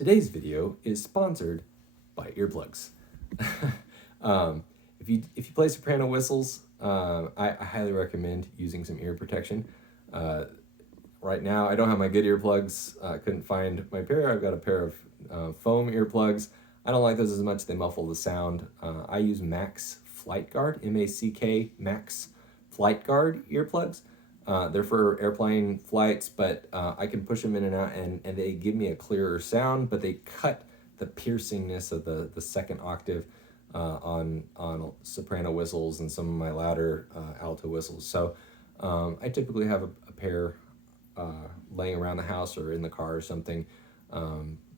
Today's video is sponsored by earplugs. If you play soprano whistles, I highly recommend using some ear protection. Right now, I don't have my good earplugs. I couldn't find my pair. I've got a pair of foam earplugs. I don't like those as much. They muffle the sound. I use Max Flight Guard, M-A-C-K, Max Flight Guard earplugs. They're for airplane flights, but I can push them in and out, and they give me a clearer sound, but they cut the piercingness of the second octave on soprano whistles and some of my louder alto whistles. So I typically have a pair laying around the house or in the car or something,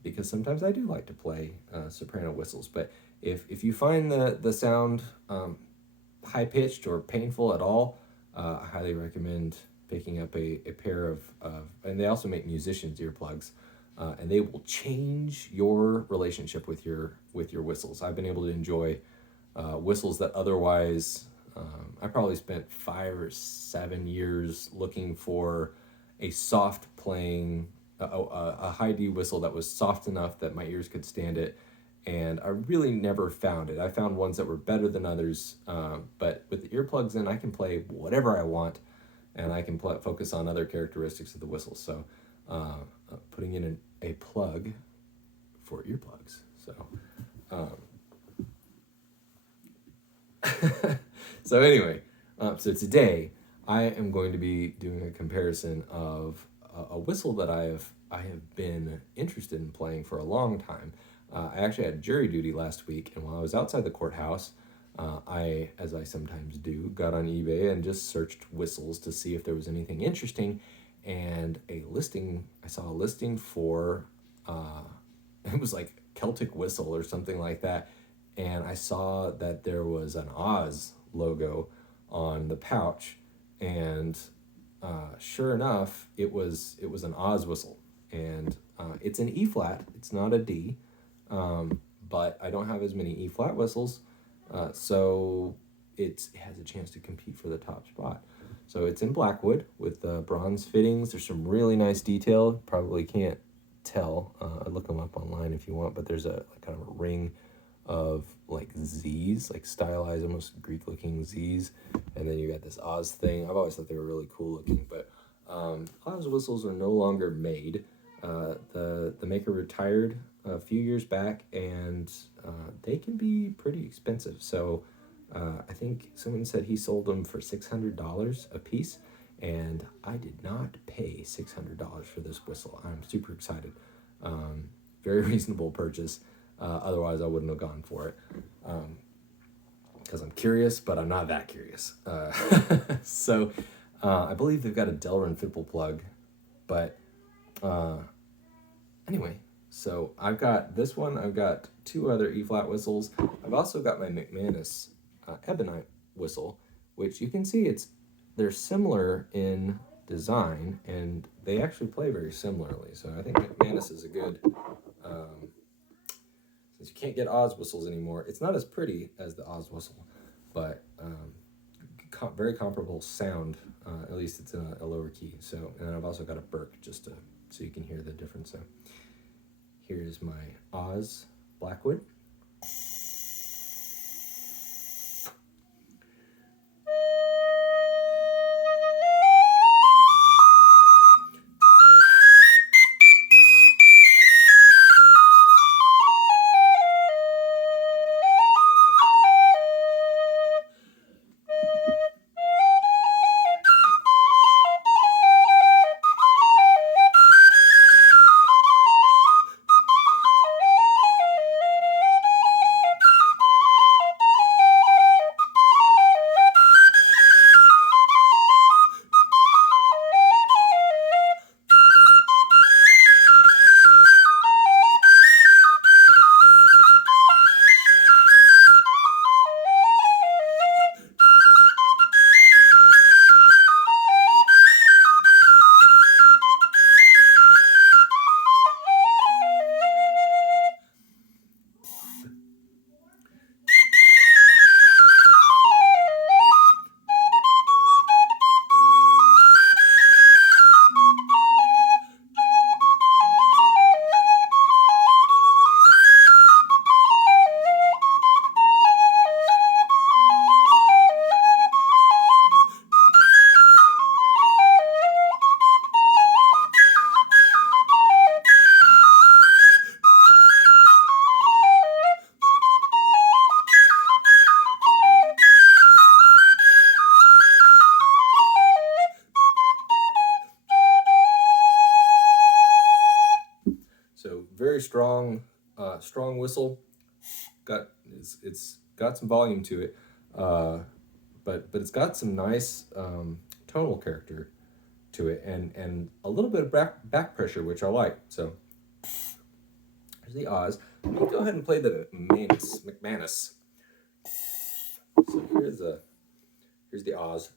because sometimes I do like to play soprano whistles. But if you find the sound high-pitched or painful at all, I highly recommend picking up a pair of and they also make musicians earplugs, and they will change your relationship with your whistles. I've been able to enjoy whistles that otherwise I probably spent 5 or 7 years looking for a soft playing, a high D whistle that was soft enough that my ears could stand it. And I really never found it. I found ones that were better than others, but with the earplugs in, I can play whatever I want, and I can focus on other characteristics of the whistle. So putting in a plug for earplugs. So so anyway, so today I am going to be doing a comparison of a whistle that I have been interested in playing for a long time. I actually had jury duty last week, and while I was outside the courthouse, I, as I sometimes do, got on eBay and just searched whistles to see if there was anything interesting. And I saw a listing for, it was like Celtic whistle or something like that. And I saw that there was an Oz logo on the pouch, and sure enough, it was an Oz whistle, and it's an E flat. It's not a D. But I don't have as many E flat whistles, so it has a chance to compete for the top spot. So it's in Blackwood with bronze fittings. There's some really nice detail. Probably can't tell. Look them up online if you want, but there's a kind of a ring of like Z's, like stylized, almost Greek-looking Z's, and then you got this Oz thing. I've always thought they were really cool looking, but Oz whistles are no longer made. The maker retired a few years back, and they can be pretty expensive. So I think someone said he sold them for $600 a piece, and I did not pay $600 for this whistle. I'm super excited. Very reasonable purchase. Otherwise, I wouldn't have gone for it, because I'm curious, but I'm not that curious. So I believe they've got a Delrin Fipple plug, but anyway, so I've got this one. I've got 2 other E-flat whistles. I've also got my McManus ebonite whistle, which you can see they're similar in design, and they actually play very similarly. So I think McManus is a good, since you can't get Oz whistles anymore, it's not as pretty as the Oz whistle, but very comparable sound. At least it's in a lower key. So, and then I've also got a Burke just so you can hear the difference. So here's my Oz Blackwood. So very strong, strong whistle. It's got some volume to it, but it's got some nice tonal character to it, and a little bit of back pressure, which I like. So there's the Oz. Let me go ahead and play the McManus. So here's the Oz.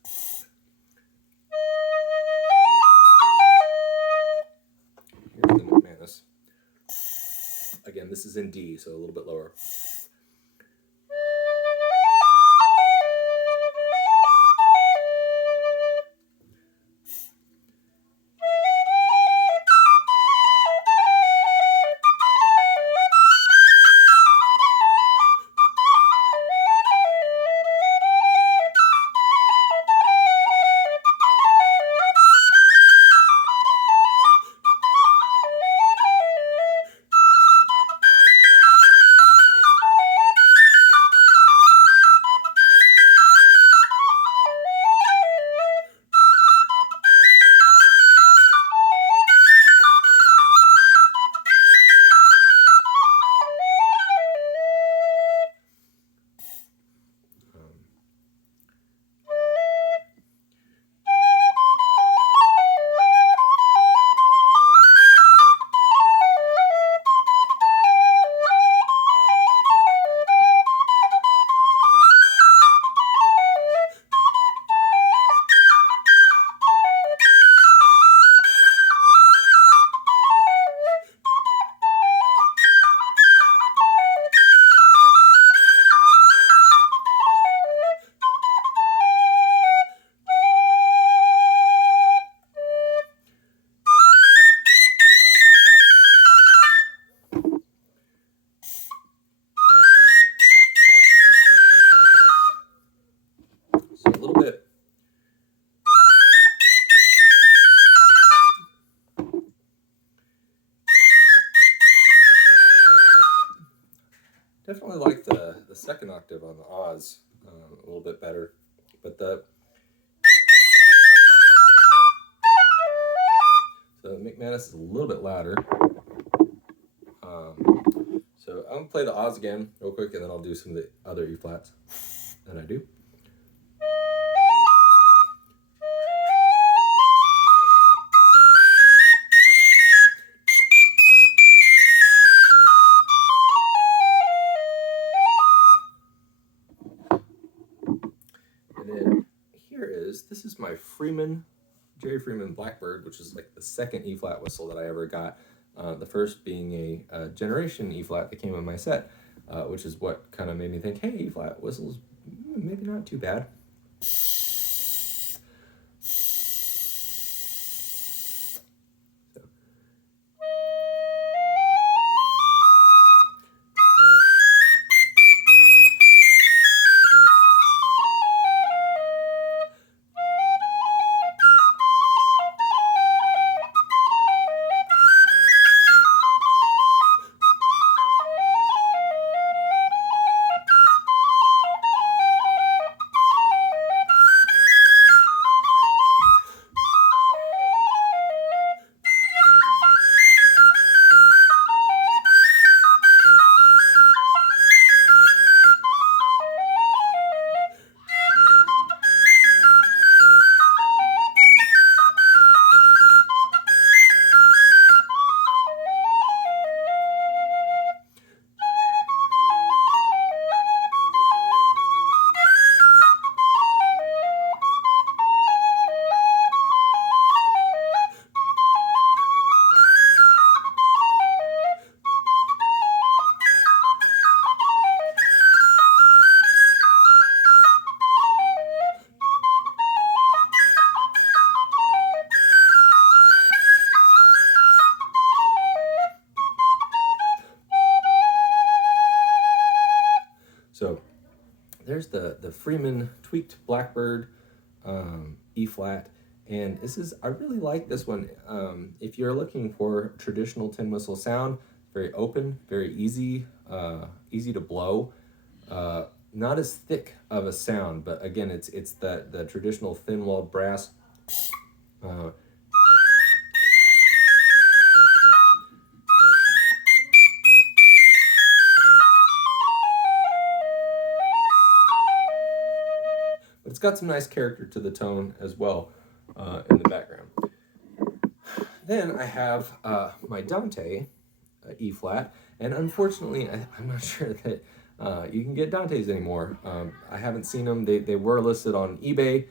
Here's the McManus. Again, this is in D, so a little bit lower. So a little bit. Definitely like the second octave on the Oz a little bit better, but the McManus is a little bit louder. So I'm gonna play the Oz again real quick, and then I'll do some of the other E flats that I do. And then this is my Jerry Freeman Blackbird, which is like the second E flat whistle that I ever got. The first being a Generation E flat that came in my set, which is what kind of made me think, hey, E flat whistles, maybe not too bad. So there's the Freeman tweaked Blackbird E flat, and I really like this one. If you're looking for traditional tin whistle sound, very open, very easy, easy to blow. Not as thick of a sound, but again, it's the traditional thin-walled brass. it's got some nice character to the tone as well in the background. Then I have my Dante E flat, and unfortunately, I'm not sure that you can get Dantes anymore. I haven't seen them. They were listed on eBay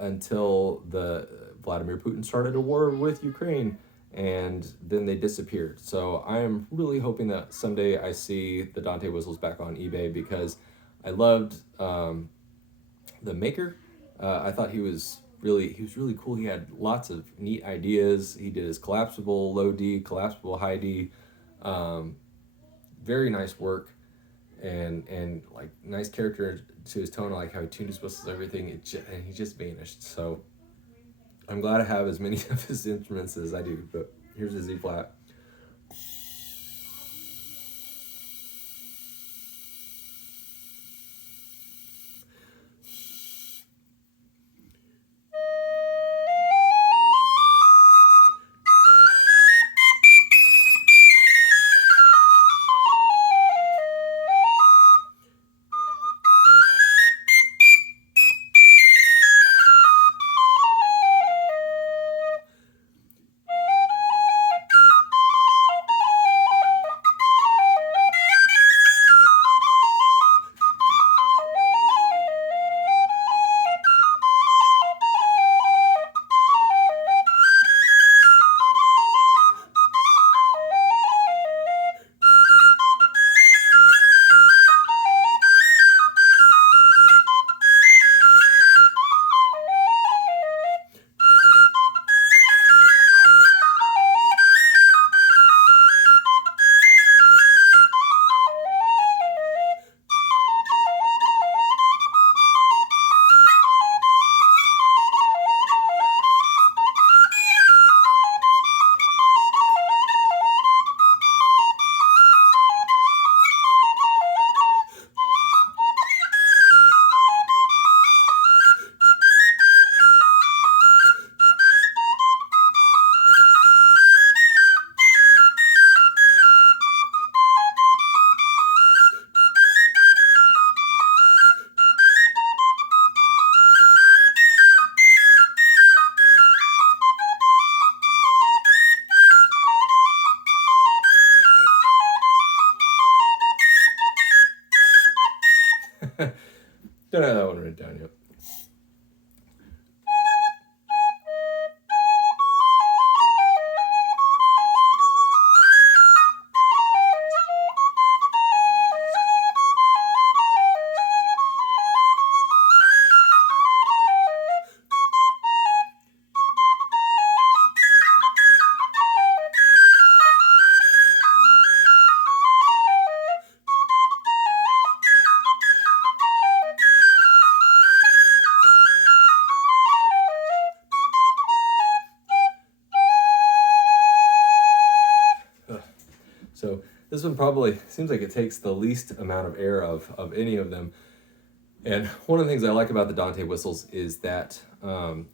until the Vladimir Putin started a war with Ukraine, and then they disappeared. So I am really hoping that someday I see the Dante whistles back on eBay, because I loved the maker. I thought he was really cool. He had lots of neat ideas. He did his collapsible low D, collapsible high D. Very nice work, and like nice character to his tone. I like how he tuned his whistles, everything. And he just vanished. So I'm glad I have as many of his instruments as I do. But here's his E flat. Don't have that one written down yet. So this one probably seems like it takes the least amount of air of any of them. And one of the things I like about the Dante whistles is that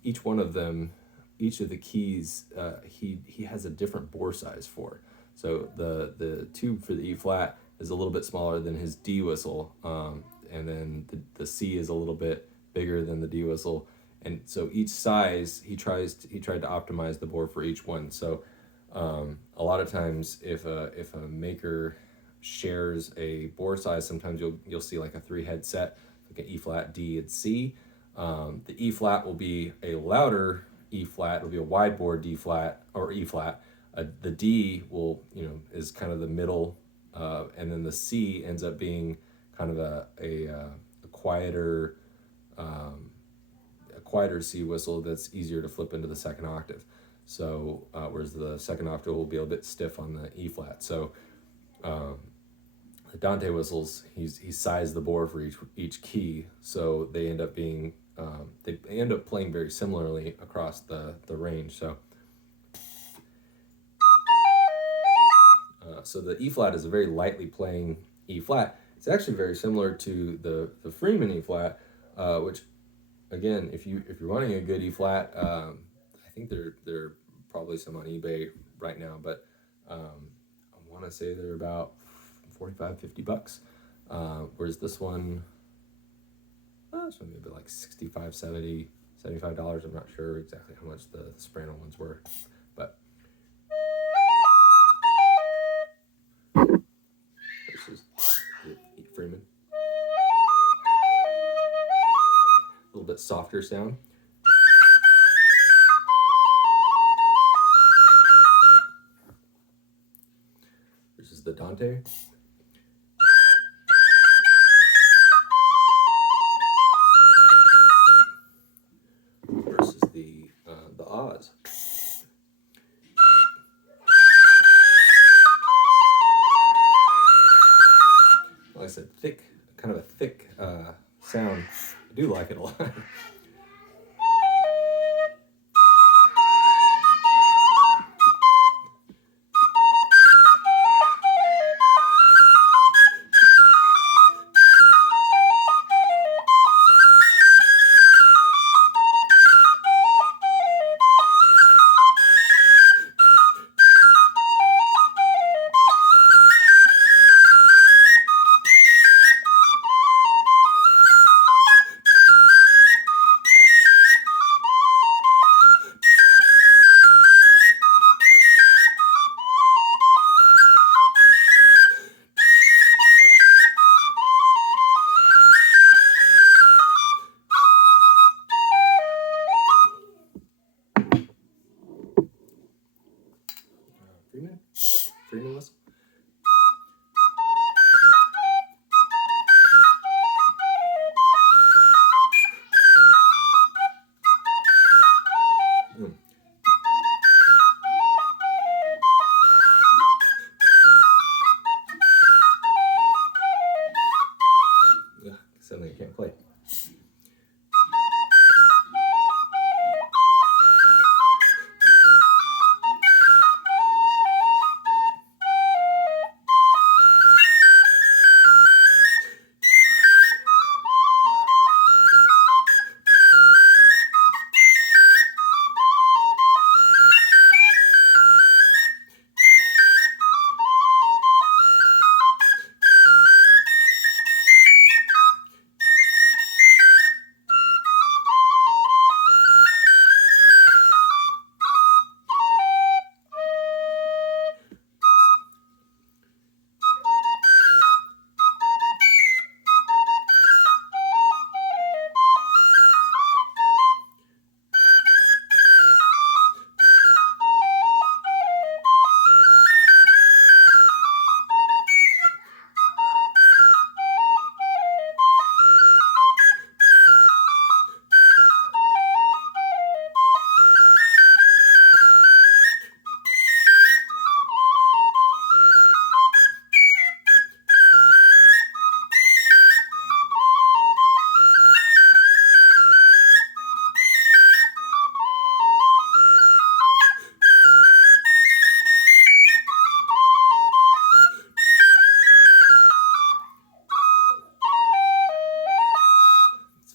each one of them, each of the keys, he has a different bore size for. So the tube for the E flat is a little bit smaller than his D whistle, and then the C is a little bit bigger than the D whistle. And so each size he tried to optimize the bore for each one. So a lot of times if a maker shares a bore size, sometimes you'll see like a 3-head set, like an E flat, D, and C. The E flat will be a louder E flat. It'll be a wide bore D flat or E flat. The D will, is kind of the middle, and then the C ends up being kind of a quieter C whistle that's easier to flip into the second octave. So whereas the second octave will be a bit stiff on the E flat. So the Dante whistles, he sized the bore for each key, so they end up being they end up playing very similarly across the range. So the E flat is a very lightly playing E flat. It's actually very similar to the Freeman E flat, which again, if you're wanting a good E flat, I think they're probably some on eBay right now, but I want to say they're about $45-50. Whereas this one, So maybe like $65, $70, $75. I'm not sure exactly how much the soprano ones were, but this is the Freeman. A little bit softer sound. This is the Dante. Versus the Oz. Like I said, thick, kind of a thick sound. I do like it a lot. Freeman whistle. Suddenly I can't play.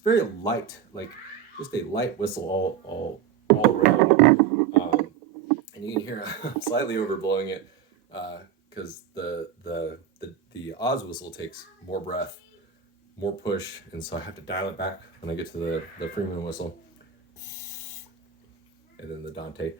Very light, like just a light whistle all around. And you can hear I'm slightly overblowing it because the Oz whistle takes more breath, more push, and so I have to dial it back when I get to the Freeman whistle. And then the Dante.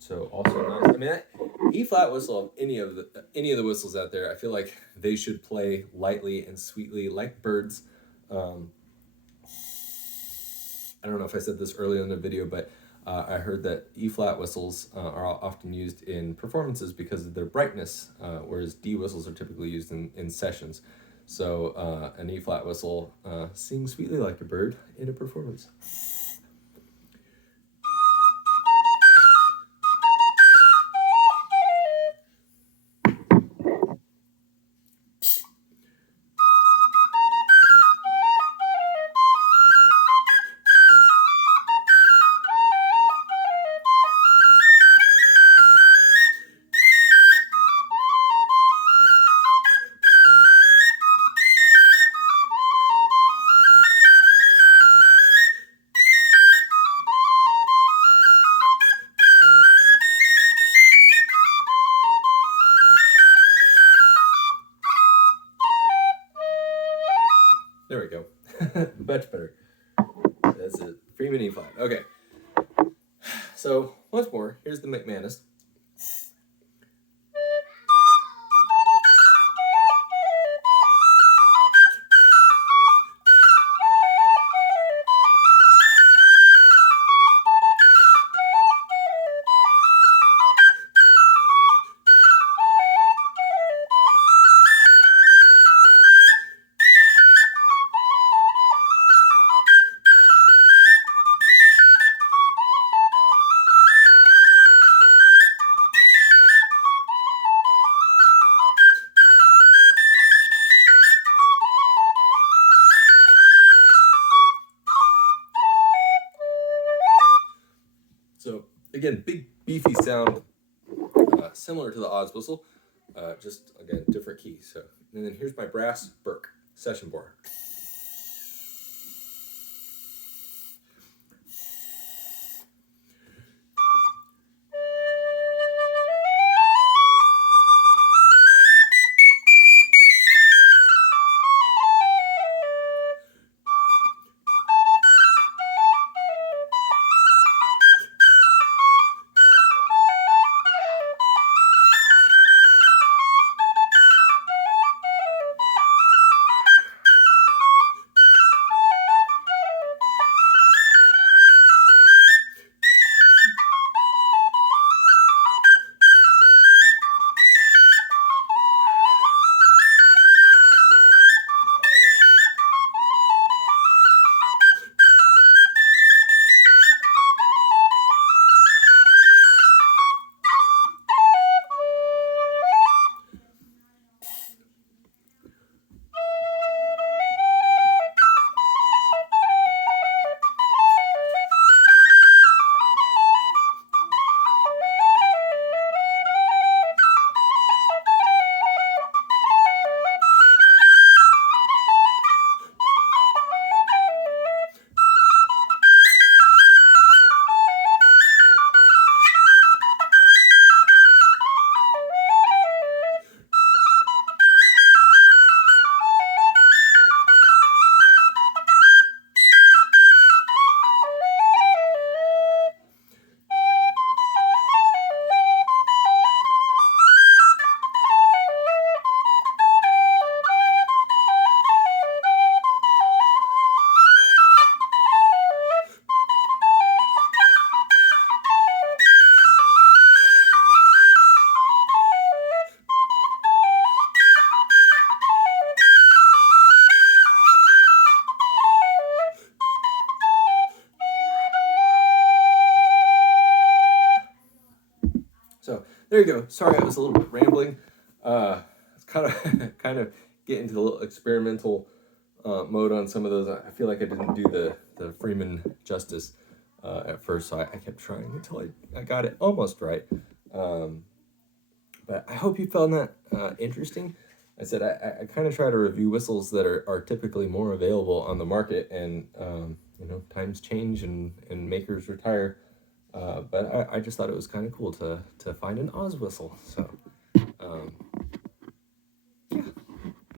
So also nice. I mean, E flat whistle of any of the whistles out there, I feel like they should play lightly and sweetly like birds. I don't know if I said this earlier in the video, but I heard that E flat whistles are often used in performances because of their brightness, whereas D whistles are typically used in sessions. So an E flat whistle sings sweetly like a bird in a performance. There we go. Much better. That's it. Freeman E flat. Okay. So once more, here's the McManus. So again, big beefy sound, similar to the Oz whistle, just again different keys. So and then here's my brass Burke session bore. So there you go. Sorry, I was a little bit rambling. It's kind of kind of get into a little experimental mode on some of those. I feel like I didn't do the Freeman justice at first, so I kept trying until I got it almost right. But I hope you found that interesting. I said I kind of try to review whistles that are typically more available on the market, and times change and makers retire. But I just thought it was kind of cool to find an Oz whistle. So